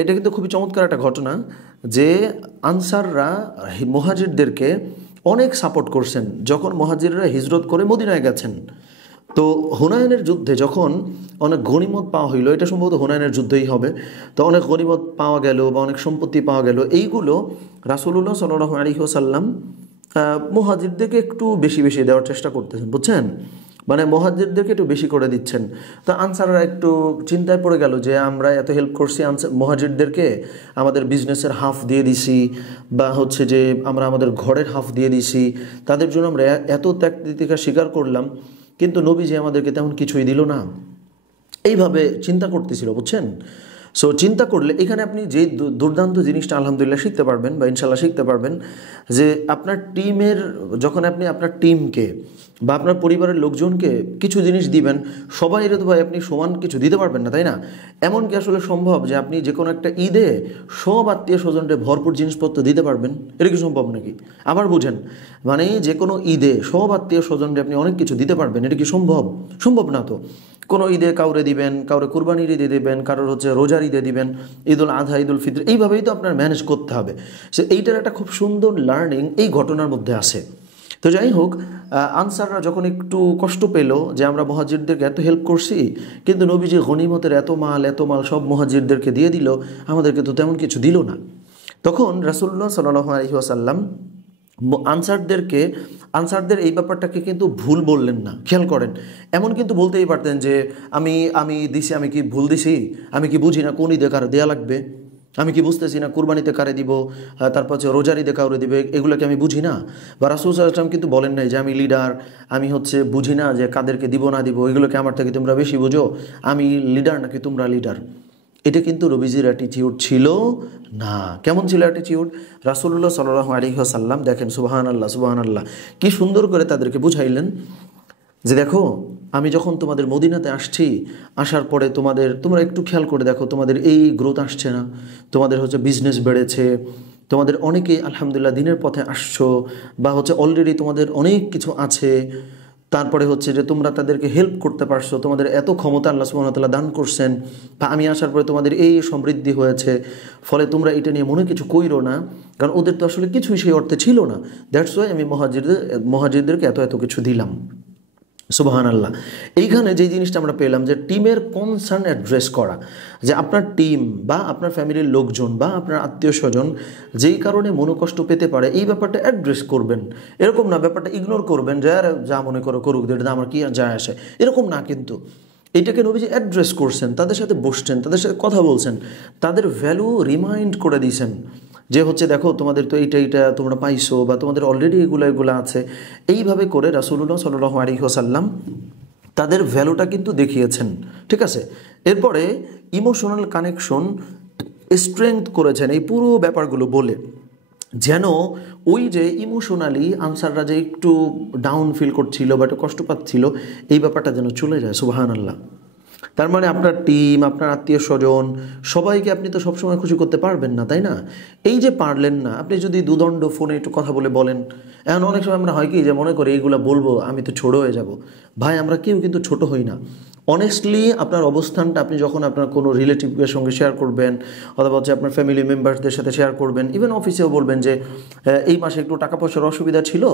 এটা কিন্তু খুবই চমৎকার একটা ঘটনা যে আনসাররা মুহাজিরদেরকে অনেক সাপোর্ট করছেন যখন মুহাজিররা হিজরত করে মদিনায় গেছেন। তো হুনায়নের যুদ্ধে যখন অনেক গনিমত পাওয়া হইলো, এটা সম্ভবত হুনায়নের যুদ্ধই হবে, তো অনেক গনিমত পাওয়া গেল বা অনেক সম্পত্তি পাওয়া গেল, এইগুলো রাসূলুল্লাহ সাল্লাল্লাহু আলাইহি ওয়াসাল্লাম মুহাজিরদেরকে একটু বেশি বেশি দেওয়ার চেষ্টা করতেছেন, বুঝছেন, মানে মুহাজিরদেরকে একটু বেশি করে দিচ্ছেন। তো আনসাররা একটু চিন্তায় পড়ে গেল যে আমরা এত হেল্প করছি মুহাজিরদেরকে, আমাদের বিজনেসের হাফ দিয়ে দিছি বা হচ্ছে যে আমরা আমাদের ঘরের হাফ দিয়ে দিছি, তাদের জন্য আমরা এত ত্যাগ তিতিক্ষা স্বীকার করলাম, কিন্তু নবীজি আমাদেরকে তেমন কিছুই দিল না। এইভাবে চিন্তা করতেছিল, বুঝছেন। সো চিন্তা করলে এখানে আপনি যে দুর্দান্ত জিনিসটা আলহামদুলিল্লাহ শিখতে পারবেন বা ইনশাল্লাহ শিখতে পারবেন যে আপনার টিমের, যখন আপনি আপনার টিমকে বা আপনার পরিবারের লোকজনকে কিছু জিনিস দিবেন, সবাই তো ভাই আপনি সমান কিছু দিতে পারবেন না, তাই না? এমন কি আসলে সম্ভব যে আপনি যে কোনো একটা ঈদে সব আত্মীয় স্বজনকে ভরপুর জিনিসপত্র দিতে পারবেন? এটা কি সম্ভব নাকি? আবার বুঝেন, মানে যে কোনো ঈদে সব আত্মীয় স্বজনকে আপনি অনেক কিছু দিতে পারবেন, এটা কি সম্ভব? সম্ভব না তো। কোনো ঈদে কাউরে দিবেন, কাউরে কুরবানির ঈদে দিবেন, কারোর হচ্ছে রোজার ঈদে দিবেন, ঈদুল আধা, ঈদুল ফিতর, এইভাবেই তো আপনার ম্যানেজ করতে হবে। সে এইটার একটা খুব সুন্দর লার্নিং এই ঘটনার মধ্যে আছে। তো যাই হোক, আনসাররা যখন একটু কষ্ট পেল যে আমরা মুহাজিরদেরকে এত হেল্প করছি, কিন্তু নবীজি গনিমতের এত মাল সব মুহাজিরদেরকে দিয়ে দিল, আমাদেরকে তো তেমন কিছু দিল না। তখন রাসূলুল্লাহ সাল্লাল্লাহু আলাইহি ওয়াসাল্লাম আনসারদের এই ব্যাপারটাকে কিন্তু ভুল বললেন না, খেয়াল করেন। এমন কিন্তু বলতেই পারতেন যে আমি দিছি, আমি কি ভুল দিছি, আমি কি বুঝি না কোন ঈদে কারে দেয়া লাগবে, আমি কি বুঝতেছি না কুরবানিতে কারে দিব, তারপর হচ্ছে রোজার ঈদে কাউরে দিবে, এগুলোকে আমি বুঝি না। বা রাসূল সাল্লাল্লাহু আলাইহি ওয়াসাল্লাম কিন্তু বলেন নাই যে আমি লিডার, আমি হচ্ছে বুঝি না যে কাদেরকে দিব না দিব, এগুলোকে আমার থেকে তোমরা বেশি বুঝো, আমি লিডার নাকি তোমরা লিডার। এটা কিন্তু নবীজির অ্যাটিটিউড ছিল না। কেমন ছিল অ্যাটিটিউড? রাসূলুল্লাহ সাল্লাল্লাহু আলাইহি ওয়াসাল্লাম দেখেন, সুবহানাল্লাহ কি সুন্দর করে তাদেরকে বুঝাইলেন যে দেখো, আমি যখন তোমাদের মদিনাতে আসছি, আসার পরে তোমরা একটু খেয়াল করে দেখো, তোমাদের এই গ্রোথ আসছে না, তোমাদের হচ্ছে বিজনেস বেড়েছে, তোমাদের অনেকেই আলহামদুলিল্লাহ দিনের পথে আসছো, বা হচ্ছে অলরেডি তোমাদের অনেক কিছু আছে, তারপরে হচ্ছে যে তোমরা তাদেরকে হেল্প করতে পারছো, তোমাদের এত ক্ষমতা আল্লাহ সুবহানাহু ওয়া তাআলা দান করছেন, বা আমি আসার পরে তোমাদের এই সমৃদ্ধি হয়েছে, ফলে তোমরা এটা নিয়ে মনে কিছু কইরো না, কারণ ওদের তো আসলে কিছুই সেই অর্থে ছিল না, দ্যাটস ওয়াই আমি মুহাজিরদেরকে এত কিছু দিলাম। সুবহানাল্লাহ। এইখানে যে জিনিসটা আমরা পেলাম যে টিমের কনসার্ন অ্যাড্রেস করা, যে আপনার টিম বা আপনার ফ্যামিলির লোকজন বা আপনার আত্মীয় স্বজন যেই কারণে মনোকষ্ট পেতে পারে, এই ব্যাপারটা অ্যাড্রেস করবেন। এরকম না ব্যাপারটা ইগনোর করবেন যে আর যা মনে করো করুক, এটা আমার কি যায় আসে, এরকম না। কিন্তু এইটাকে নবীজি অ্যাড্রেস করছেন, তাদের সাথে বসছেন, তাদের সাথে কথা বলছেন, তাদের ভ্যালু রিমাইন্ড করে দিয়েছেন যে হচ্ছে দেখো তোমাদের তো এইটা তোমরা পাইছো, বা তোমাদের অলরেডি এগুলো আছে। এইভাবে করে রাসূলুল্লাহ সাল্লাল্লাহু আলাইহি ওয়াসাল্লাম তাদের ভ্যালুটা কিন্তু দেখিয়েছেন, ঠিক আছে। এরপরে ইমোশনাল কানেকশন স্ট্রেংথ করেছেন এই পুরো ব্যাপারগুলো বলে, যেন ওই যে ইমোশনালি আনসাররা যে একটু ডাউন ফিল করছিল বা একটু কষ্ট পাচ্ছিল, এই ব্যাপারটা যেন চলে যায়। সুবহানাল্লাহ। তার মানে আপনার টিম, আপনার আত্মীয় স্বজন সবাইকে আপনি তো সবসময় খুশি করতে পারবেন না, তাই না? এই যে পারলেন না, আপনি যদি দুদণ্ড ফোনে একটু কথা বলেন। এখন অনেক সময় আমরা হয় কি যে মনে করি এইগুলো বলবো আমি তো ছোট হয়ে যাব। ভাই, আমরা কেউ কিন্তু ছোট হই না। অনেস্টলি আপনার অবস্থানটা আপনি যখন আপনার কোনো রিলেটিভের সঙ্গে শেয়ার করবেন, অথবা হচ্ছে আপনার ফ্যামিলি মেম্বারসদের সাথে শেয়ার করবেন, ইভেন অফিসেও বলবেন যে এই মাসে একটু টাকা পয়সার অসুবিধা ছিল,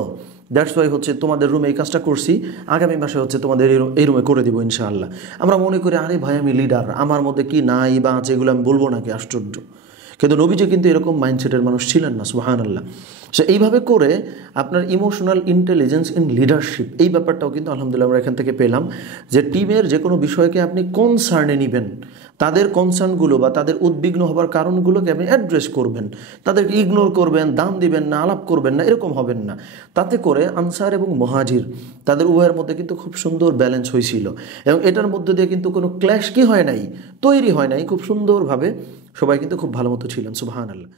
দ্যাটস ওয়াই হচ্ছে তোমাদের রুমে এই কাজটা করছি, আগামী মাসে হচ্ছে তোমাদের এই রুমে করে দিব ইনশাআল্লাহ। আমরা মনে করি আরে ভাই আমি লিডার, আমার মধ্যে কি নাই বা আছে এগুলো আমি বলবো নাকি, আশ্চর্য। কিন্তু নবীজি কিন্তু এরকম মাইন্ডসেটের মানুষ ছিলেন না। সুবহানাল্লাহ। সো এইভাবে করে আপনার ইমোশনাল ইন্টেলিজেন্স ইন লিডারশিপ, এই ব্যাপারটাও কিন্তু আলহামদুলিল্লাহ আমরা এখান থেকে পেলাম, যে টিমের যে কোনো বিষয়কে আপনি কনসার্নে নেবেন, তাদের কনসার্নগুলো বা তাদের উদ্বিগ্ন হবার কারণগুলোকে আপনি অ্যাড্রেস করবেন, তাদেরকে ইগনোর করবেন, দাম দিবেন না, আলাপ করবেন না, এরকম হবেন না। তাতে করে আনসার এবং মুহাজির তাদের উভয়ের মধ্যে কিন্তু খুব সুন্দর ব্যালেন্স হয়েছিল, এবং এটার মধ্যে দিয়ে কিন্তু কোনো ক্ল্যাশ কি হয় নাই, তৈরি হয় নাই, খুব সুন্দরভাবে সবাই কিন্তু খুব ভালো মতো ছিলেন। সুবহানাল্লাহ।